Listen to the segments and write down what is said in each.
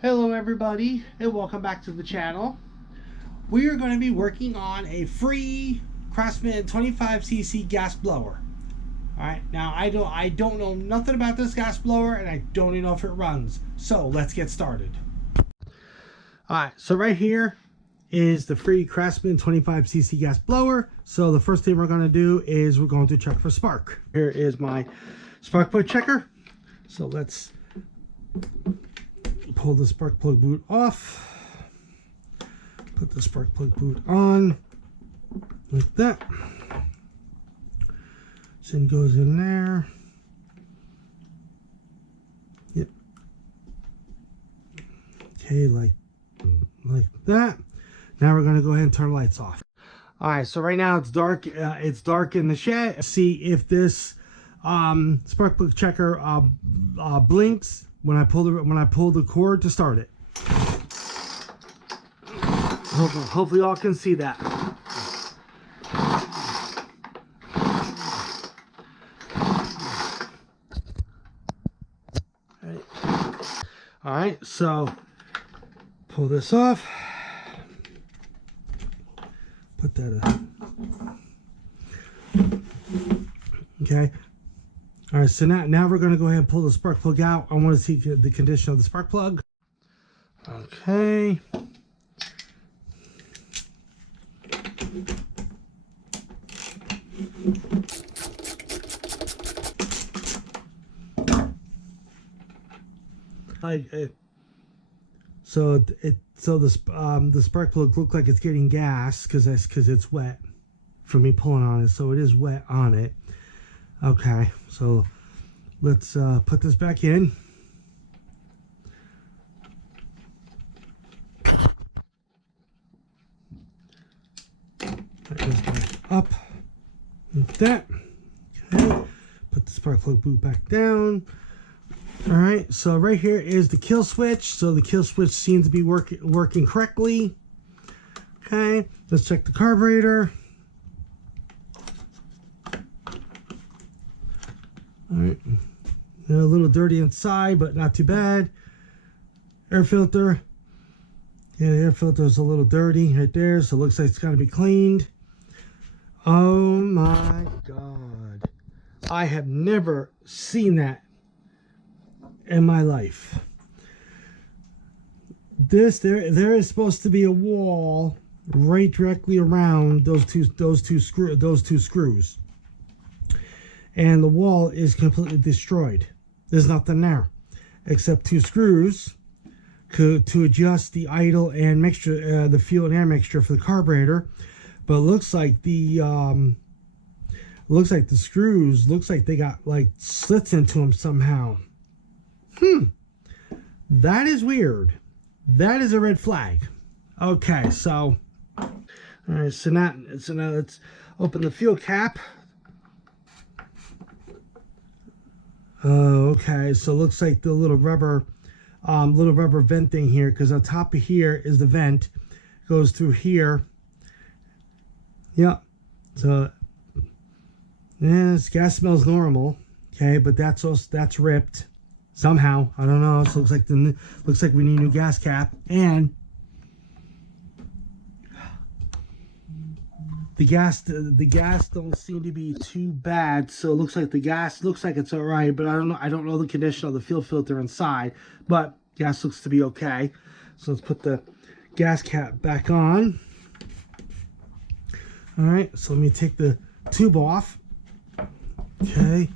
Hello everybody and welcome back to the channel. We are going to be working on a free Craftsman 25cc gas blower. Alright, now I don't know nothing about this gas blower and I don't even know if it runs. So let's get started. Alright, so right here is the free Craftsman 25cc gas blower. So the first thing we're going to do is we're going to check for spark. Here is my spark plug checker. So let's pull the spark plug boot off, put the spark plug boot on like that, so it goes in there. Yep. Okay, like that. Now we're going to go ahead and turn the lights off. All right, so right now it's dark. It's dark in the shed. See if this spark plug checker blinks when I pull the cord to start it. Hopefully y'all can see that. All right, so pull this off. Put that in. Okay. All right, so now we're going to go ahead and pull the spark plug out. I want to see the condition of the spark plug. Okay. So the spark plug looks like it's getting gas because it's wet from me pulling on it. So it is wet on it. Okay, so let's put this back in. That goes back up like that. Okay, put the spark plug boot back down. All right, so right here is the kill switch. So the kill switch seems to be working correctly. Okay, let's check the carburetor. All right, a little dirty inside, but not too bad. Air filter. Yeah, the air filter is a little dirty right there, so it looks like it's got to be cleaned. Oh my God. I have never seen that in my life. There is supposed to be a wall right directly around those two screws. And the wall is completely destroyed. There's nothing there except two screws to adjust the idle and mixture, the fuel and air mixture for the carburetor. But it looks like the screws they got like slits into them somehow. That is weird. That is a red flag. Okay, so all right, so now let's open the fuel cap. Okay, so it looks like the little rubber vent thing here, because on top of here is the vent, goes through here. Yeah, so yeah, this gas smells normal. Okay, but that's ripped somehow. I don't know. So it looks like we need a new gas cap, and the gas don't seem to be too bad, so it looks like the gas looks like it's all right, but I don't know the condition of the fuel filter inside, but gas looks to be okay. So let's put the gas cap back on. All right, so let me take the tube off. Okay.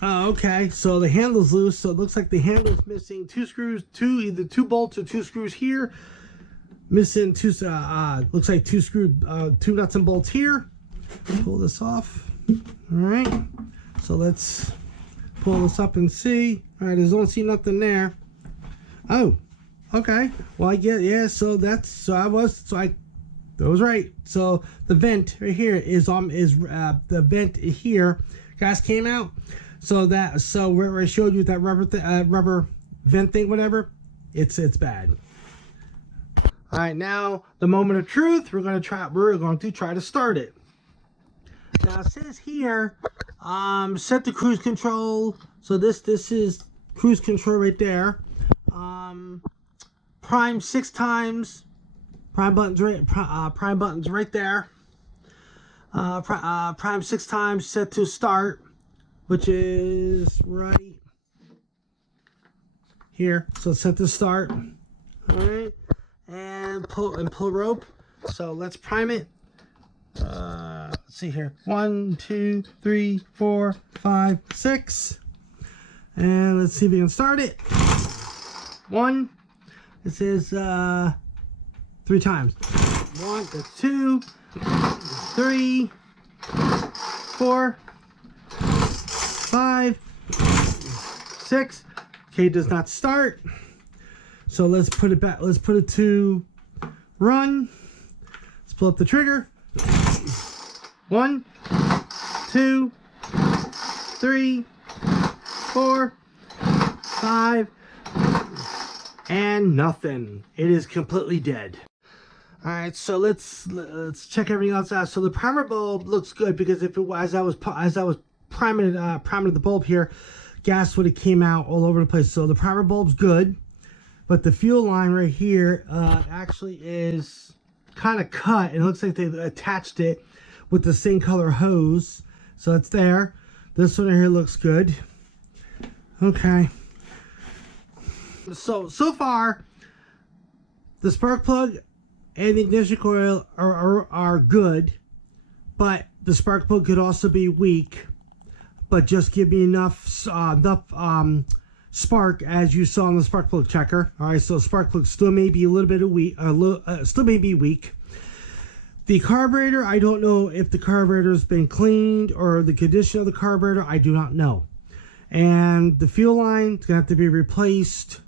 Okay, so the handle's loose, so it looks like the handle's missing two screws, either two bolts or two screws here. Missing looks like two nuts and bolts here. Pull this off. All right, so let's pull this up and see. All right, don't see nothing there. Oh, okay. Well, I get, yeah. So I was right. So the vent right here is the vent here. Gas came out. So where I showed you that rubber vent thing, whatever, it's bad. All right, now the moment of truth. We're going to try to start it. Now it says here, set the cruise control. So this is cruise control right there. Prime 6 times. Prime buttons right there. Prime 6 times, set to start, which is right here. So set to start. All right, and pull rope. So let's prime it. Let's see here. 1, 2, 3, 4, 5, 6. And let's see if we can start it. 1. This is 3 times. 1, that's 2, 3, 4, 5, 6. Okay, it does not start. So let's put it back. Let's put it to run. Let's pull up the trigger. 1, 2, 3, 4, 5, and nothing. It is completely dead. All right, so let's check everything else out. So the primer bulb looks good because if it was as I was priming the bulb here, gas would have came out all over the place. So the primer bulb's good, but the fuel line right here actually is kind of cut. It looks like they attached it with the same color hose, so it's there. This one here looks good. Okay. So far, the spark plug and the ignition coil are good, but the spark plug could also be weak, but just give me enough spark as you saw on the spark plug checker. All right, so spark plug still may be a little bit weak, still may be weak. The carburetor, I don't know if the carburetor's been cleaned or the condition of the carburetor, I do not know. And the fuel line's gonna have to be replaced.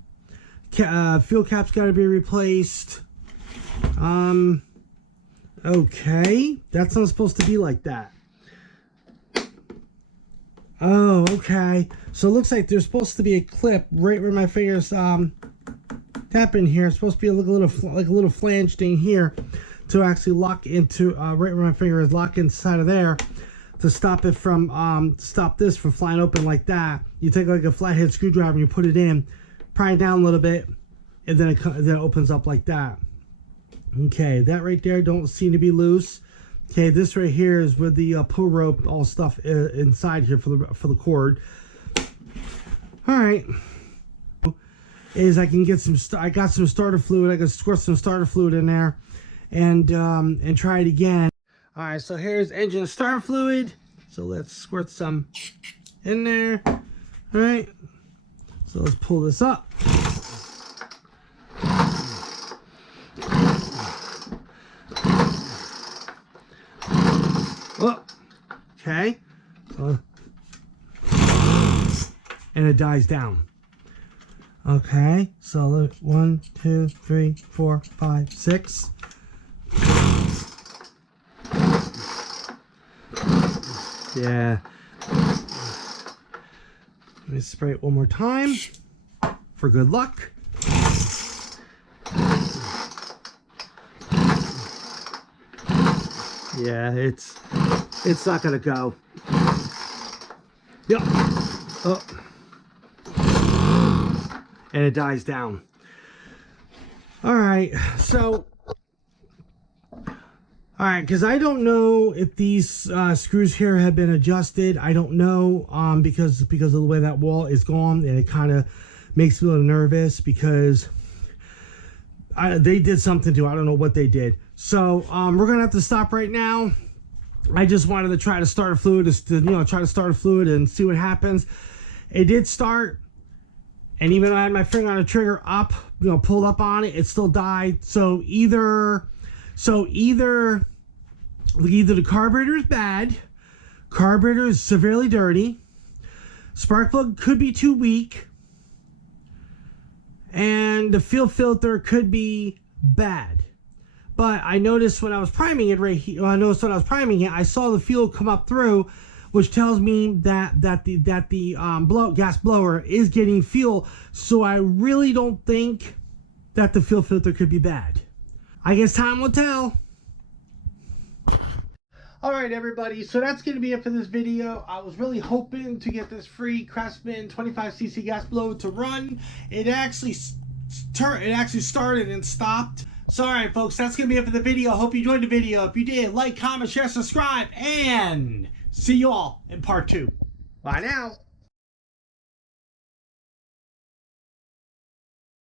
Fuel cap's got to be replaced. Okay, that's not supposed to be like that. Oh, okay. So it looks like there's supposed to be a clip right where my fingers tap in here. It's supposed to be like a little flange thing here to actually lock into right where my finger is, lock inside of there to stop it from stop this from flying open like that. You take like a flathead screwdriver and you put it in, pry it down a little bit, and then it opens up like that. Okay, that right there don't seem to be loose. Okay, this right here is with the pull rope, all stuff inside here for the cord. All right, is I can get some. I got some starter fluid. I can squirt some starter fluid in there, and try it again. All right, so here's engine starter fluid. So let's squirt some in there. All right, so let's pull this up. Oh, okay, so, and it dies down. Okay, so look, 1, 2, 3, 4, 5, 6. Yeah. Let me spray it one more time for good luck. Yeah, it's not gonna go. Yep. Oh. And it dies down. All right, so because I don't know if these screws here have been adjusted. I don't know because of the way that wall is gone, and it kind of makes me a little nervous because they did something to it. I don't know what they did. So we're gonna have to stop right now. I just wanted to try to start a fluid, try to start a fluid and see what happens. It did start, and even though I had my finger on the trigger up, pulled up on it, it still died. So either the carburetor is bad, carburetor is severely dirty, spark plug could be too weak, and the fuel filter could be bad. But I noticed when I was priming it right here, I saw the fuel come up through, which tells me that the gas blower is getting fuel. So I really don't think that the fuel filter could be bad. I guess time will tell. Alright everybody, so that's going to be it for this video. I was really hoping to get this free Craftsman 25cc gas blower to run. It actually started and stopped. So alright folks, that's going to be it for the video. I hope you enjoyed the video. If you did, like, comment, share, subscribe, and see you all in part 2. Bye now.